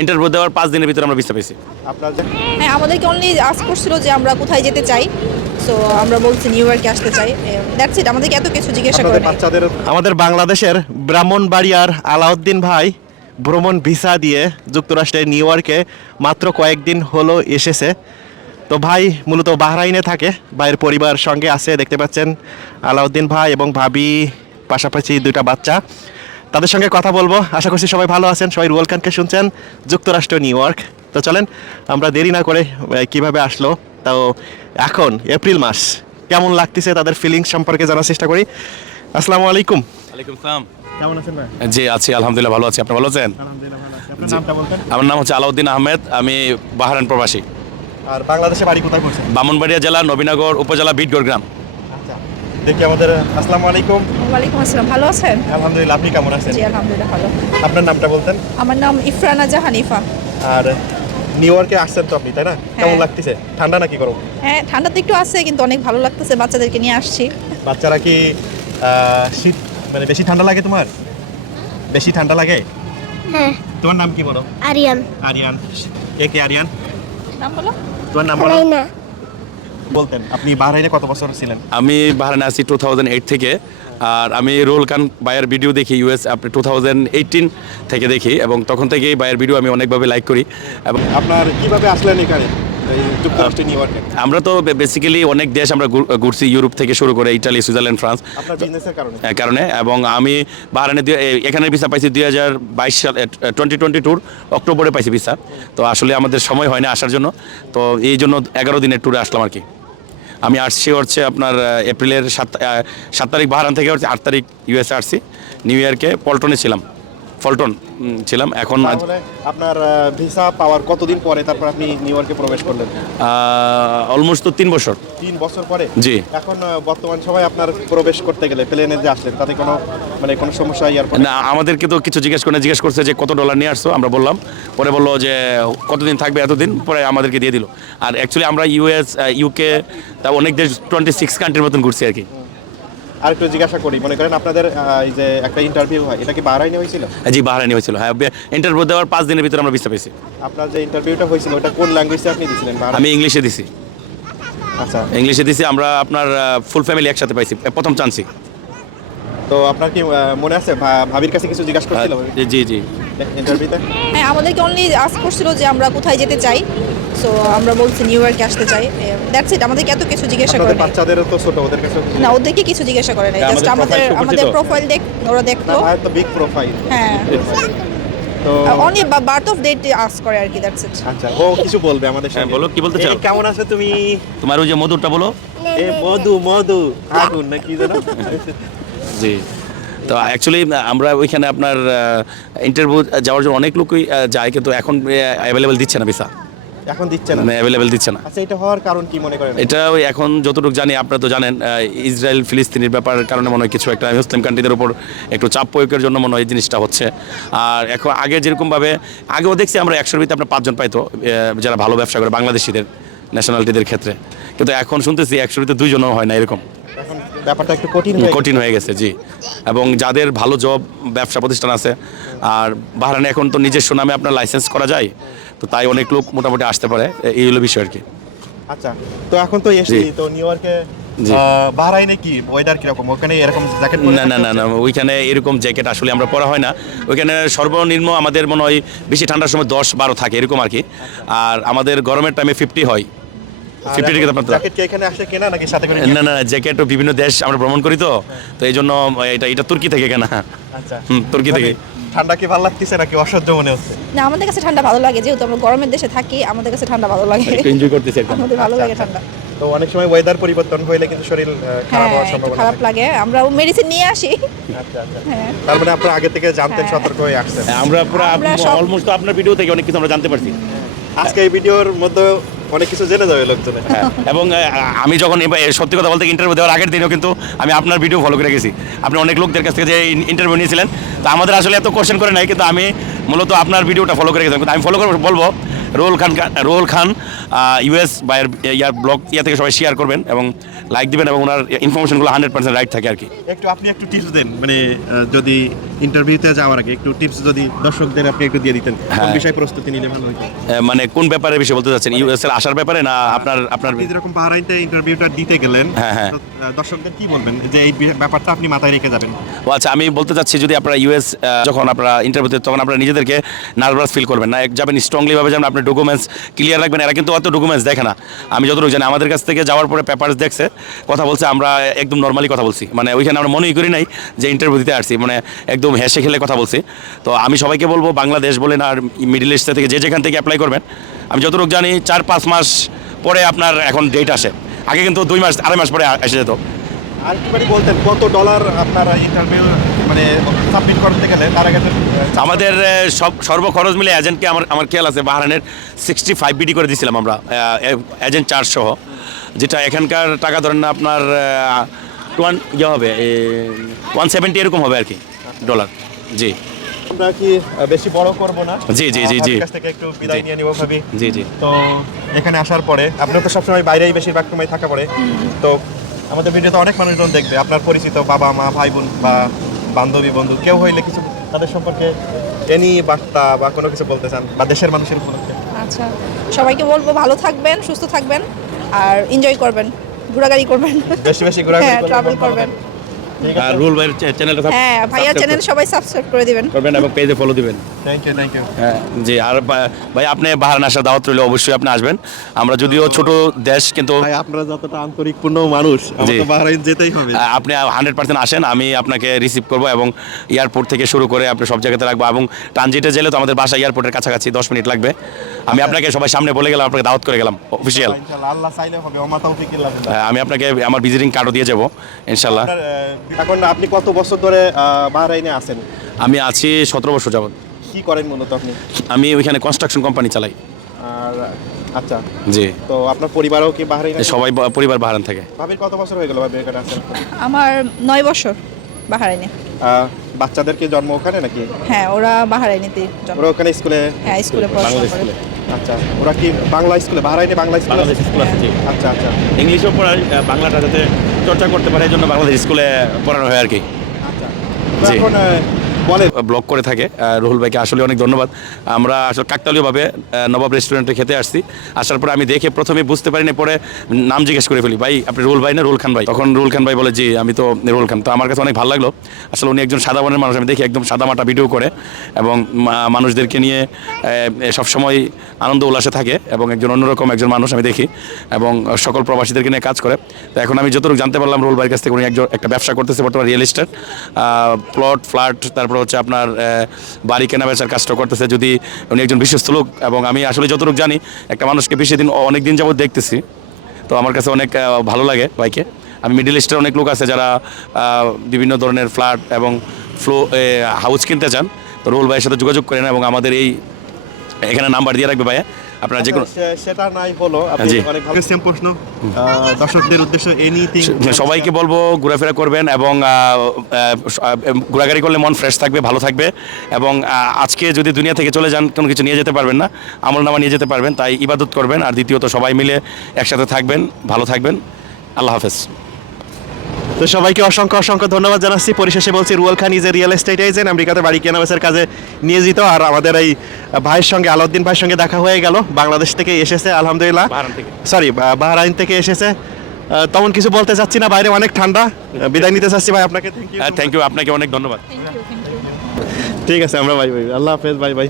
Interview দেওয়ার পাঁচ দিনের ভিতরে আমরা ভিসা পেয়েছি। হ্যাঁ আমাদেরকে অনলি আস করছিল যে আমরা কোথায় যেতে চাই। সো আমরা বলছি নিউ ইয়র্কে আসতে চাই। দ্যাটস ইট আমাদেরকে এত কিছু জিজ্ঞাসা করে বাচ্চাদের আমাদের বাংলাদেশের ব্রাহ্মণবাড়িয়ার আলাউদ্দিন ভাই ভ্রমণ ভিসা দিয়ে যুক্তরাষ্ট্রের নিউ ইয়র্কে মাত্র কয়েকদিন হলো এসেছে। তো ভাই মূলত বাহরাইনে থাকে ভাইয়ের পরিবার সঙ্গে আছে দেখতে পাচ্ছেন আলাউদ্দিন ভাই এবং ভাবি পাশাপাশি দুইটা বাচ্চা। তাদের সঙ্গে কথা বলব। আশা করছি সবাই ভালো আছেন সবাই রুয়েল খানকে শুনছেন যুক্তরাষ্ট্র নিউ ইয়র্ক। তো চলেন আমরা দেরি না করে কীভাবে আসলো? তাও এখন এপ্রিল মাস। কেমন লাগতেছে তাদের ফিলিংস সম্পর্কে জানার চেষ্টা করি। আসসালামু আলাইকুম। ওয়ালাইকুম সালাম। কেমন আছেন ভাই? জি আছি আলহামদুলিল্লাহ ভালো আছি। আপনি ভালো আছেন? আলহামদুলিল্লাহ ভালো আছি। আপনার নামটা বলতেন আমার নাম হচ্ছে আলাউদ্দিন আহমেদ আমি বাহারান প্রবাসী। আর বাংলাদেশে বাড়ি কোথায় করছেন বামনবাড়িয়া জেলা নবীনগর উপজেলা বিটগড় গ্রাম। আচ্ছা দেখি আমাদের আসসালামু আলাইকুম। ওয়ালাইকুম আসসালাম। ভালো আছেন? আলহামদুলিল্লাহ আপনি কেমন আছেন? জি আলহামদুলিল্লাহ ভালো। আপনার নামটা বলতেন? আমার নাম ইফরানা জাহানিফা আর নিউ ইয়র্কে আসছেন তো আপনি তাই না? কেমন হ্যাঁ। লাগতেছে? ঠান্ডা নাকি গরম? হ্যাঁ ঠান্ডা তো একটু আছে কিন্তু অনেক ভালো লাগতেছে বাচ্চাদেরকে নিয়ে আসছি। বাচ্চারা কি শীত মানে বেশি ঠান্ডা লাগে তোমার? বেশি ঠান্ডা লাগে? হ্যাঁ। তোমার নাম কি বলো? আরিয়ান। আরিয়ান। কে কে আরিয়ান? নাম বলো। তোমার নাম বলো। বলতেন আপনি বাহরাইনে কত বছর ছিলেন? আমি বাহারানে আছি টু থাউজেন্ড এইট থেকে। আর আমি রোল খান বায়ের ভিডিও দেখি ইউএস আপনি টু থাউজেন্ড এইটিন থেকে দেখি এবং তখন থেকেই বায়ের ভিডিও আমি অনেকভাবে লাইক করি। এবং আপনার কীভাবে আসলেন এখানে? আমরা তো বেসিক্যালি অনেক দেশ আমরা ঘুরছি ইউরোপ থেকে শুরু করে ইটালি সুইজারল্যান্ড ফ্রান্স। কারণে। কারণে। এবং আমি বাহারানে এখানে ভিসা পাইছি দুই হাজার বাইশ সাল টোয়েন্টি টোয়েন্টি ট্যুর অক্টোবরে পাইছি ভিসা তো আসলে আমাদের সময় হয় না আসার জন্য। তো এই জন্য এগারো দিনের ট্যুরে আসলাম আর কি। আমি আসছি হচ্ছে আপনার এপ্রিলের সাত সাত তারিখ বাহারান থেকে হচ্ছে আট তারিখ ইউএসএ আসছি। নিউ ইয়ারকে পল্টনে ছিলাম। ফল্টন ছিলাম। এখন আপনার ভিসা পাওয়ার কতদিন পরে তারপর আপনি নিউ ইয়র্কে প্রবেশ করলেন? অলমোস্ট তো তিন বছর। তিন বছর পরে? জি। এখন বর্তমান সময় আপনার প্রবেশ করতে গেলে প্লেনে যে আসলেন তাতে কোনো মানে কোনো সমস্যা ইয়ার না আমাদেরকে তো কিছু জিজ্ঞেস করে জিজ্ঞেস করছে যে কত ডলার নিয়ে আসছো? আমরা বললাম পরে বলল যে কতদিন থাকবে এতদিন? পরে আমাদেরকে দিয়ে দিল। আর অ্যাকচুয়ালি আমরা ইউএস ইউকে তা অনেক দেশ টোয়েন্টি সিক্স কান্ট্রির মতন ঘুরছি আর কি। আর একটু জিজ্ঞাসা করি মনে করেন আপনাদের এই যে একটা ইন্টারভিউ হয় এটা কি বাহরাইনে হয়েছিল? জি বাহারানি হয়েছিল। হ্যাঁ ইন্টারভিউ দেওয়ার পাঁচ দিনের ভিতরে আমরা ভিসা পেয়েছি। আপনার যে ইন্টারভিউটা হয়েছিল ওটা কোন ল্যাঙ্গুয়েজে আপনি দিয়েছিলেন আমি ইংলিশে দিছি। আচ্ছা। ইংলিশে দিছি আমরা আপনার ফুল ফ্যামিলি একসাথে পাইছি প্রথম চান্সই তো আপনার কি মনে আছে? ভাবির কাছে কিছু জিজ্ঞাসা করছিল? জি জি। ইন্টারভিউতে হ্যাঁ আমাদেরকে অনলি আস করছিল যে আমরা কোথায় যেতে চাই। সো আমরা বলছি নিউ ইয়র্কে আসতে চাই। দ্যাটস ইট আমাদেরকে এত কিছু জিজ্ঞাসা করে বাচ্চাদের তো ছোট ওদের কাছে না ওদেরকে কিছু জিজ্ঞাসা করে হ্যাঁ, জাস্ট আমাদের আমাদের। প্রোফাইল দেখ ওরা দেখল। ভাইয়ের তো বিগ প্রোফাইল হ্যাঁ। তো only birth of date use করে আর কি দ্যাটস ইট আচ্ছা ও কিছু বলবে আমাদের হ্যাঁ, বলো, কি বলতে চাও? কেমন আছো তুমি? তোমার ওই যে মধুরটা বলো? এ মধু মধু। আগুন না কি জানো জি। তো অ্যাকচুয়ালি আমরা ওইখানে আপনার ইন্টারভিউ যাওয়ার জন্য অনেক লোকই যায় কিন্তু এখন অ্যাভেলেবেল দিচ্ছে না ভিসা এখন দিচ্ছে না? অ্যাভেলেবেল দিচ্ছে না। আচ্ছা এটা হওয়ার কারণ কি মনে করেন? এটা ওই এখন যতটুকু জানি আপনারা তো জানেন ইসরায়েল ফিলিস্তিনের ব্যাপারের কারণে মনে হয় কিছু একটা মুসলিম কান্ট্রিদের উপর একটু চাপ প্রয়োগের জন্য মনে হয় এই জিনিসটা হচ্ছে। আর এখন আগে যেরকমভাবে আগেও দেখছি আমরা একশোর ভিতরে আপনার পাঁচজন পাইতো যারা ভালো ব্যবসা করে বাংলাদেশিদের ন্যাশনালিটিদের ক্ষেত্রে। কিন্তু এখন শুনতেছি একশোর ভিতরে দুইজনও হয় না এরকম। ব্যাপারটা একটু কঠিন কঠিন হয়ে গেছে জি। এবং যাদের ভালো জব ব্যবসা প্রতিষ্ঠান আছে আর বাহারানে এখন তো নিজস্ব নামে আপনার লাইসেন্স করা যায় তো তাই অনেক লোক মোটামুটি আসতে পারে এই হলো বিষয় আর কি। আচ্ছা তো এখন তো এসছি। তো নিউ ইয়র্কে জি। আহ, বাহরাইনে কি ওয়েদার কীরকম? ওখানে এরকম জ্যাকেট না না না না ওইখানে এরকম জ্যাকেট আসলে আমরা পরা হয় না। ওইখানে সর্বনিম্ন আমাদের মনে হয় বেশি ঠান্ডার সময় দশ বারো থাকে এরকম আর কি। আর আমাদের গরমের টাইমে ফিফটি হয়। ফিফটি টিকে আপনার এখানে আসে কেনা নাকি সাথে করে না না জ্যাকেট বিভিন্ন দেশ আমরা ভ্রমণ করি তো। তো এই জন্য এটা এটা তুর্কি থেকে কেনা। আচ্ছা। তুর্কি থেকে। ঠান্ডা কি ভালো লাগতেছে নাকি অসহ্য মনে হচ্ছে? না আমাদের কাছে ঠান্ডা ভালো লাগে যেহেতু আমরা গরমের দেশে থাকি আমাদের কাছে ঠান্ডা ভালো লাগে। একটু এনজয় করতেছি একদম আমাদের ভালো লাগে ঠান্ডা। তো অনেক সময় ওয়েদার পরিবর্তন হইলে কিন্তু শরীর খারাপ হ্যাঁ হওয়ার সম্ভাবনা খারাপ লাগে। আমরা মেডিসিন নিয়ে আসি। আচ্ছা আচ্ছা। হ্যাঁ। তার মানে আপনারা আগে থেকে জানতেন হ্যাঁ। সতর্ক হয়ে আসছেন আমরা পুরো অলমোস্ট আপনার ভিডিও থেকে অনেক কিছু আমরা জানতে পারছি। আজকে এই ভিডিওর মধ্যে অনেক কিছু জেনে যাবে লোকজনে। হ্যাঁ, এবং আমি যখন সত্যি কথা বলতে ইন্টারভিউ দেওয়ার আগের দিনও কিন্তু আমি আপনার ভিডিও ফলো করে গেছি। আপনি অনেক লোকদের কাছ থেকে যে ইন্টারভিউ নিয়েছিলেন তো আমাদের আসলে এত কোশ্চেন করে নাই কিন্তু আমি মূলত আপনার ভিডিওটা ফলো করে গেছিলাম। কিন্তু আমি ফলো করে বলব রোহল খান রোহল খান ইউএস বাইয়ের ইয়ার ব্লগ ইয়া থেকে সবাই শেয়ার করবেন এবং লাইক দিবেন এবং ওনার ইনফরমেশনগুলো হান্ড্রেড পার্সেন্ট রাইট থাকে আর কি একটু আপনি একটু টিপস দেন মানে যদি ইন্টারভিউতে যাওয়ার আগে একটু টিপস যদি দর্শকদের আপনি একটু দিয়ে দিতেন কোন হ্যাঁ। বিষয়ে প্রস্তুতি নিলে ভালো হতো মানে কোন ব্যাপারে বিষয়ে বলতে চাচ্ছেন ইউএস এর আসার ব্যাপারে না আপনার আপনার আপনি যেরকম বাহরাইনতে ইন্টারভিউটা দিতে গেলেন হ্যাঁ, হ্যাঁ। দর্শকদের কি বলবেন যে এই ব্যাপারটা আপনি মাথায় রেখে যাবেন ও আচ্ছা আমি বলতে চাচ্ছি যদি আপনারা ইউএস যখন আপনারা ইন্টারভিউতে তখন আপনারা নিজেদেরকে নার্ভাস ফিল করবেন না এক যাবেন স্ট্রংলি ভাবে যাবেন আপনার ডকুমেন্টস ক্লিয়ার রাখবেন। এরা কিন্তু অত ডকুমেন্টস দেখে না। আমি যতটুকু জানি, আমাদের কাছ থেকে যাওয়ার পরে পেপারস দেখছে, কথা বলছে, আমরা একদম নর্মালি কথা বলছি। মানে ওইখানে আমরা মনেই করি নাই যে ইন্টারভিউ দিতে আসছি। মানে একদম হেসে খেলে কথা বলছি। তো আমি সবাইকে বলব, বাংলাদেশ বলেন আর মিডিল ইস্ট থেকে যে যেখান থেকে অ্যাপ্লাই করবেন, আমি যতটুকু জানি, চার পাঁচ মাস পরে আপনার এখন ডেট আসে। আগে কিন্তু দুই মাস, আড়াই মাস পরে এসে যেত। আর একটুখানি বলতেন কত ডলার আপনারা ইন্টারভিউ মানে সাবমিট করতে গেলে তার আগে আমাদের সব সর্বখরচ মিলে এজেন্টকে আমার আমার খেয়াল আছে বাহারানের সিক্সটি ফাইভ বিডি করে দিয়েছিলাম আমরা এজেন্ট চার্জ সহ। যেটা এখানকার টাকা ধরেন না আপনার ওয়ান ইয়ে হবে ওয়ান সেভেন্টি এরকম হবে আর কি ডলার জি। আমরা কি বেশি বড় করব না? জি, জি, জি, জি। থেকে একটু বিদায় নিয়ে নিব ভাবি। জি জি। তো এখানে আসার পরে আপনার তো সবসময় বাইরেই বেশিরভাগ সময় থাকা পড়ে তো আমাদের ভিডিওতে অনেক মানুষজন দেখবে আপনার পরিচিত বাবা মা ভাই বোন বা বান্ধবী বন্ধু কেউ হইলে কিছু তাদের সম্পর্কে এনি বার্তা বা কোনো কিছু বলতে চান বা দেশের মানুষের উপলক্ষে। আচ্ছা সবাইকে বলব ভালো থাকবেন সুস্থ থাকবেন আর এনজয় করবেন ঘোরাঘুরি করবেন। বেশি বেশি ঘোরাঘুরি করবেন ট্রাভেল করবেন। আর রুল ভাইয়ের চ্যানেলটা হ্যাঁ ভাইয়া চ্যানেল সবাই সাবস্ক্রাইব করে দিবেন। করবেন এবং পেজে ফলো দিবেন। থ্যাংক ইউ থ্যাংক ইউ হ্যাঁ জি আর ভাই আপনি বাহারান আসার দাওয়াত রইলে অবশ্যই আপনি আসবেন। আমরা যদিও ছোট দেশ কিন্তু ভাই আপনারা যতটা আন্তরিকপূর্ণ মানুষ আমার তো বাহরাইন যেতেই হবে। আপনি হান্ড্রেড পার্সেন্ট আসেন আমি আপনাকে রিসিভ করব এবং এয়ারপোর্ট থেকে শুরু করে আপনি সব জায়গাতে রাখব এবং ট্রানজিটে গেলে তো আমাদের বাসা এয়ারপোর্টের কাছাকাছি দশ মিনিট লাগবে। আমি আপনাকে সবাই সামনে বলে গেলাম আপনাকে দাওয়াত করে গেলাম অফিসিয়াল আল্লাহ চাইলে হবে ওমা তৌফিক আমি আপনাকে আমার ভিজিটিং কার্ডও দিয়ে যাব ইনশাল্লাহ। আহ, এখন আপনি কত বছর ধরে বাহরাইনে আছেন? আমি আছি সতেরো বছর যাবত কি করেন মূলত আপনি? আমি ওইখানে কনস্ট্রাকশন কোম্পানি চালাই। আর আচ্ছা। জি। তো আপনার পরিবারও কি বাহরাইনে সবাই পরিবার বাহারান থাকে। ভাবির কত বছর হয়ে গেল ভাবি এখানে আছেন আমার নয় বছর বাহারাইনে। বাচ্চাদেরকে জন্ম ওখানে নাকি? হ্যাঁ ওরা বাহারাইনেতে জন্ম। ওরা ওখানে স্কুলে হ্যাঁ স্কুলে পড়াশোনা করে। আচ্ছা ওরা কি বাংলা স্কুলে বাহরাইনে বাংলা স্কুলে বাংলাদেশ স্কুল আছে জি। আচ্ছা আচ্ছা। ইংলিশও পড়ার বাংলাটা যাতে চর্চা করতে পারে এই জন্য বাংলাদেশ স্কুলে পড়ানো হয় আর কি। আচ্ছা। এখন ব্লগ করে থাকে। রুহুল ভাইকে আসলে অনেক ধন্যবাদ। আমরা আসলে কাকতালীয়ভাবে নবাব রেস্টুরেন্টে খেতে আসছি। আসার পরে আমি দেখে প্রথমে বুঝতে পারিনি, পরে নাম জিজ্ঞেস করে ফেলি, ভাই, আপনি রুল ভাই না রুল খান ভাই? তখন রুল খান ভাই বলে, জি, আমি তো রুল খান। তো আমার কাছে অনেক ভালো লাগল। আসলে উনি একজন সাদা বনের মানুষ, আমি দেখি একদম সাদা মাটা ভিডিও করে। এবং মানুষদেরকে নিয়ে সবসময় আনন্দ উল্লাসে থাকে এবং একজন অন্যরকম একজন মানুষ আমি দেখি এবং সকল প্রবাসীদেরকে নিয়ে কাজ করে। তো এখন আমি যতটুকু জানতে পারলাম রুল ভাইয়ের কাছ থেকে উনি একজন, একটা ব্যবসা করতেছে বর্তমানে রিয়েল এস্টেট প্লট ফ্ল্যাট তারপর হচ্ছে আপনার বাড়ি কেনা বেচার কাজটা করতেছে, যদি উনি একজন বিশ্বস্ত লোক, এবং আমি আসলে যতটুকু জানি, একটা মানুষকে বেশি দিন অনেক দিন যাবত দেখতেছি। তো আমার কাছে অনেক ভালো লাগে বাইকে। আমি মিডিল ইস্টের অনেক লোক আছে যারা বিভিন্ন ধরনের ফ্ল্যাট এবং ফ্লো হাউস কিনতে চান। তো রুল ভাইয়ের সাথে যোগাযোগ করেন এবং আমাদের এই, এখানে নাম্বার দিয়ে রাখবে ভাইয়া। আপনারা যে কোনো আচ্ছা, সে- সেটা নাই হলো আপনি জি। অনেক ভালো সেম প্রশ্ন। দর্শকদের উদ্দেশ্য এনিথিং সবাইকে বলব ঘোরাফেরা করবেন এবং ঘোরাঘুরি করলে মন ফ্রেশ থাকবে ভালো থাকবে এবং আজকে যদি দুনিয়া থেকে চলে যান কোনো কিছু নিয়ে যেতে পারবেন না আমল নামা নিয়ে যেতে পারবেন তাই ইবাদত করবেন। আর দ্বিতীয়ত সবাই মিলে একসাথে থাকবেন ভালো থাকবেন। আল্লাহ হাফেজ। তো সবাইকে অসংখ্য অসংখ্য ধন্যবাদ জানাচ্ছি। পরিশেষে বলছি Ruel Khan is a real estate agent আমেরিকাতে বাড়ি কেনাবেচার কাজে নিয়োজিত। আর আমাদের এই ভাইয়ের সঙ্গে আলাউদ্দিন ভাইয়ের সঙ্গে দেখা হয়ে গেল। বাংলাদেশ থেকে এসেছে আলহামদুলিল্লাহ। সরি বাহরাইন থেকে এসেছে। তেমন কিছু বলতে চাচ্ছি না বাইরে অনেক ঠান্ডা। বিদায় নিতে চাচ্ছি ভাই আপনাকে। থ্যাংক ইউ আপনাকে অনেক ধন্যবাদ। ঠিক আছে আমরা ভাই ভাই আল্লাহ হাফেজ ভাই বাই